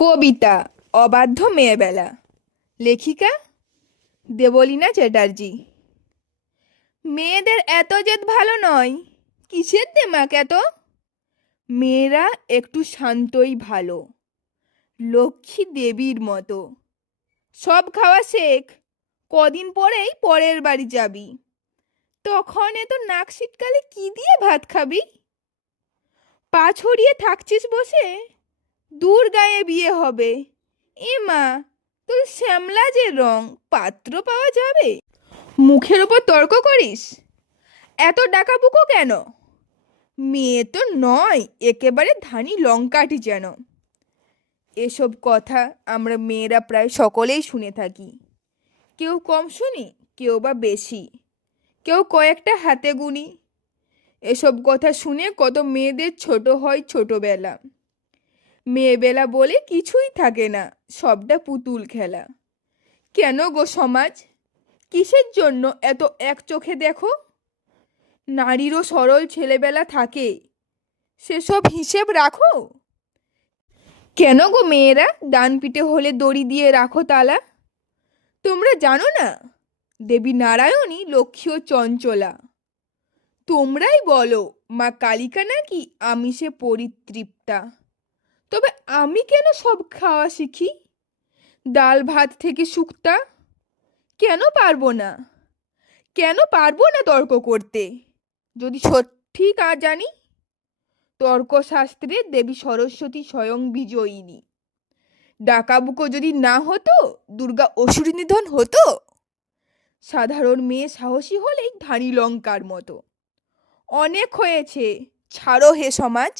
কবিতা অবাধ্য মেয়েবেলা। লেখিকা দেবলীনা চ্যাটার্জি। মেয়েদের এত জেদ ভালো নয়, কিসের দেমাক এত? মেয়েরা একটু শান্তই ভালো, লক্ষ্মী দেবীর মতো। সব খাওয়া শেখ, কদিন পরেই পরের বাড়ি যাবি। তখন এত নাক শীতকালে কি দিয়ে ভাত খাবি? পা ছড়িয়ে থাকছিস বসে, দূর গায়ে বিয়ে হবে। এ মা, তোর শ্যামলা যে রং, পাত্র পাওয়া যাবে? মুখের ওপর তর্ক করিস, এত ডাকাবুকো কেন? মেয়ে তো নয়, একেবারে ধানি লঙ্কাটি যেন। এসব কথা আমরা মেয়েরা প্রায় সকলেই শুনে থাকি। কেউ কম শুনি, কেউ বা বেশি, কেউ কয়েকটা হাতে গুনি। এসব কথা শুনে কত মেয়েদের ছোট হয় ছোটবেলা। মেয়েবেলা বলে কিছুই থাকে না, সবটা পুতুল খেলা। কেন গো সমাজ, কিসের জন্য এত এক চোখে দেখো? নারীরও সরল ছেলেবেলা থাকে, সেসব হিসেব রাখো। কেন গো মেয়েরা ডান পিঠে হলে দড়ি দিয়ে রাখো তালা? তোমরা জানো না, দেবী নারায়ণী লক্ষ্মী ও চঞ্চলা। তোমরাই বলো মা কালিকা নাকি আমিষে পরিতৃপ্তা। তবে আমি কেন সব খাওয়া শিখি, ডাল ভাত থেকে শুক্তা? কেন পারবো না, কেন পারবো না তর্ক করতে, যদি সঠিক আর জানি? তর্কশাস্ত্রে দেবী সরস্বতী স্বয়ং বিজয়িনী। ডাকাবুকো যদি না হতো, দুর্গা অসুরী নিধন হতো। সাধারণ মেয়ে সাহসী হলেই ধানি লঙ্কার মতো। অনেক হয়েছে, ছাড়ো হে সমাজ,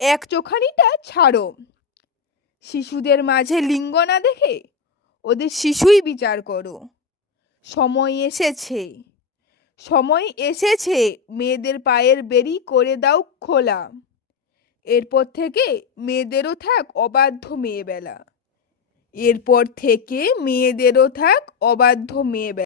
এক চোখানিটা ছাড়ো। শিশুদের মাঝে লিঙ্গ না দেখে ওদের শিশুই বিচার করো। সময় এসেছে, সময় এসেছে, মেয়েদের পায়ের বেরি করে দাও খোলা। এরপর থেকে মেয়েদেরও থাক অবাধ্য মেয়েবেলা। এরপর থেকে মেয়েদেরও থাক অবাধ্য মেয়েবেলা।